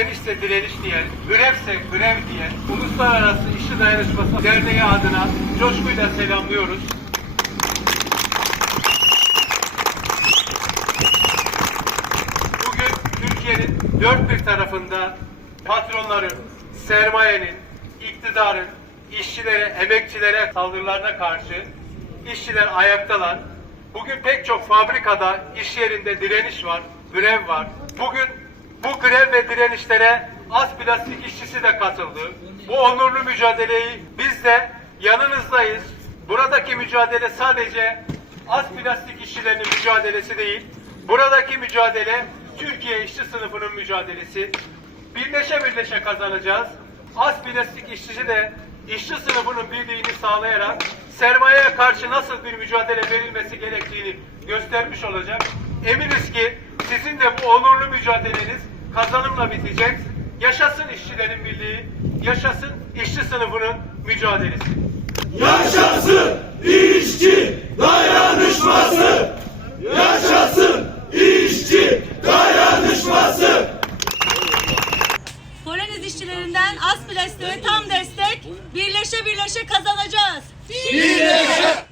direnişse direniş diyen, grevse grev diyen Uluslararası İşçi Dayanışması Derneği adına coşkuyla selamlıyoruz. Bugün Türkiye'nin dört bir tarafında patronların, sermayenin, iktidarın, işçilere, emekçilere saldırılarına karşı işçiler ayaktalar. Bugün pek çok fabrikada, iş yerinde direniş var, grev var. Bugün bu grev ve direnişlere az plastik işçisi de katıldı. Bu onurlu mücadeleyi biz de yanınızdayız. Buradaki mücadele sadece az plastik işçilerinin mücadelesi değil, buradaki mücadele Türkiye işçi sınıfının mücadelesi. Birleşe birleşe kazanacağız. Az plastik işçi de işçi sınıfının birliğini sağlayarak sermayeye karşı nasıl bir mücadele verilmesi gerektiğini göstermiş olacak. Eminiz ki sizin de bu onurlu mücadeleniz kazanımla bitecek. Yaşasın işçilerin birliği, yaşasın işçi sınıfının mücadelesi. Yaşasın işçi dayanışması! Yaşasın işçi dayanışması! Poloniz işçilerinden az plastiğe tam destek birleşe birleşe kazanacağız. Birleşe, birleşe